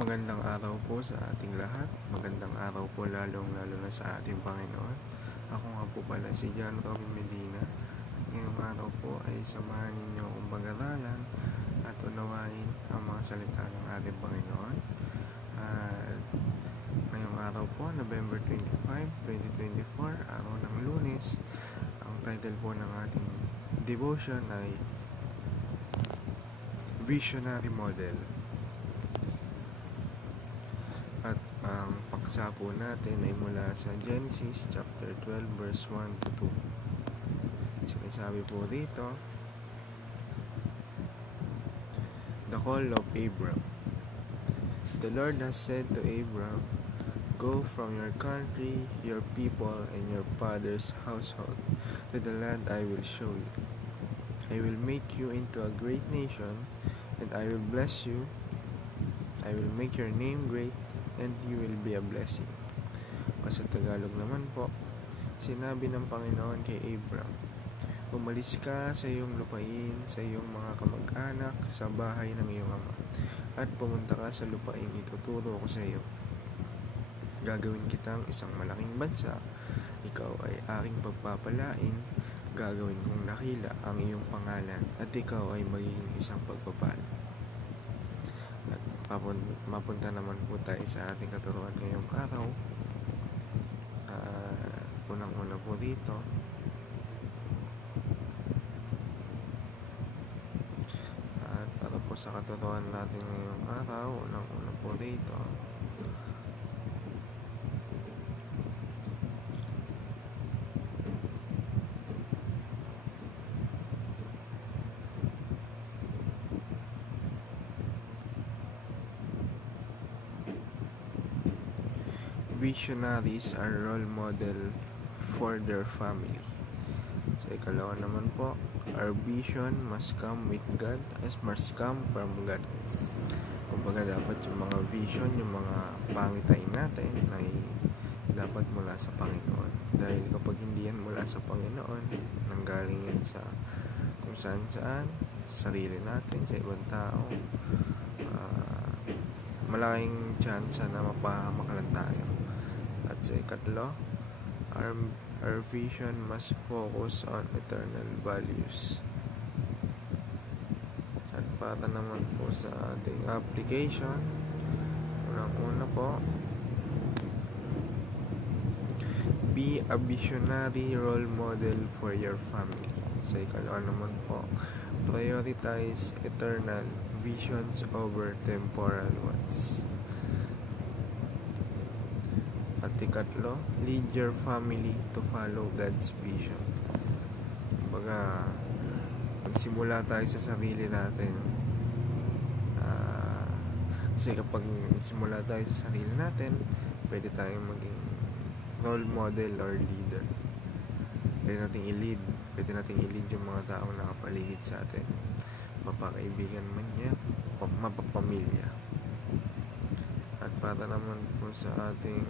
Magandang araw po sa ating lahat. Magandang araw po lalong-lalo na sa ating Panginoon. Ako nga po pala si John Robin Medina. At ngayong araw po ay samahan ninyo akong pag-aralan at unawain ang mga salita ng ating Panginoon. At ngayong araw po, November 25, 2024, araw ng Lunes. Ang title po ng ating devotion ay Visionary Model. At ang paksa po natin ay mula sa Genesis chapter 12 verse 1 to 2. Sinasabi po dito, the call of Abram. The Lord has said to Abram, go from your country, your people, and your father's household to the land I will show you. I will make you into a great nation, and I will bless you. I will make your name great, and you will be a blessing. O sa Tagalog naman po, sinabi ng Panginoon kay Abram, umalis ka sa iyong lupain, sa iyong mga kamag-anak, sa bahay ng iyong ama, at pumunta ka sa lupain ituturo ko sa iyo. Gagawin kitang isang malaking bansa, ikaw ay aking pagpapalain, gagawin kong dakila ang iyong pangalan, at ikaw ay magiging isang pagpapala. At mapunta naman po tayo sa ating katuruan ngayong araw. Unang-una po dito, at para po sa katuruan natin ngayong araw, unang-una po dito, visionaries are role model for their family. Sa ikalawa naman po, our vision must come with God as must come from God. Kumbaga dapat yung mga vision, yung mga pangitain natin ay dapat mula sa Panginoon. Dahil kapag hindi yan mula sa Panginoon, nanggaling yan sa kung saan-saan, sa sarili natin, sa ibang tao, malaking chance na mapahamak lang tayo. At sa ikatlo, our vision must focus on eternal values. At para naman po sa ating application, unang-una po, be a visionary role model for your family. Sa ikalawa naman po, prioritize eternal visions over temporal ones. At ikatlo, lead your family to follow God's vision. Kumbaga, magsimula tayo sa sarili natin. Kasi kapag simula tayo sa sarili natin, pwede tayong maging role model or leader. Pwede nating i-lead yung mga taong nakapaligid sa atin. Mapakaibigan man niya, mapapamilya. At para naman po sa ating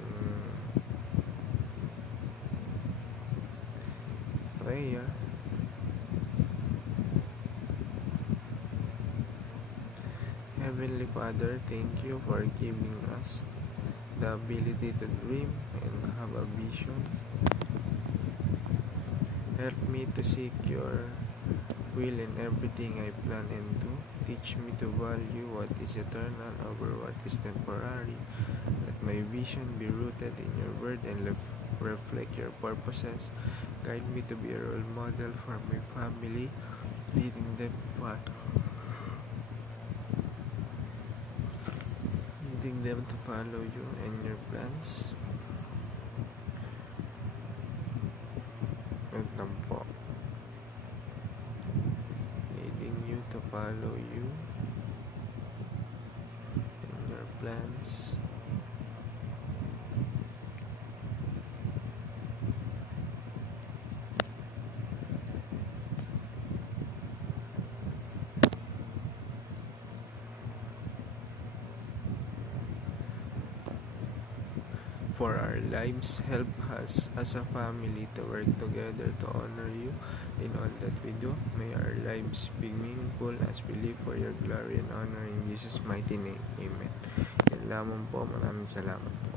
prayer, Heavenly Father, thank you for giving us the ability to dream and have a vision. Help me to seek your will in everything I plan and do. Teach me to value what is eternal over what is temporary. Let my vision be rooted in your word and reflect your purposes. Guide me to be a role model for my family, leading them to follow you and your plans. Po, leading you to follow you and your plans. for our lives. Help us as a family to work together to honor you in all that we do. May our lives be meaningful as we live for your glory and honor in Jesus' mighty name. Amen. Yan lamang po. Maraming salamat po.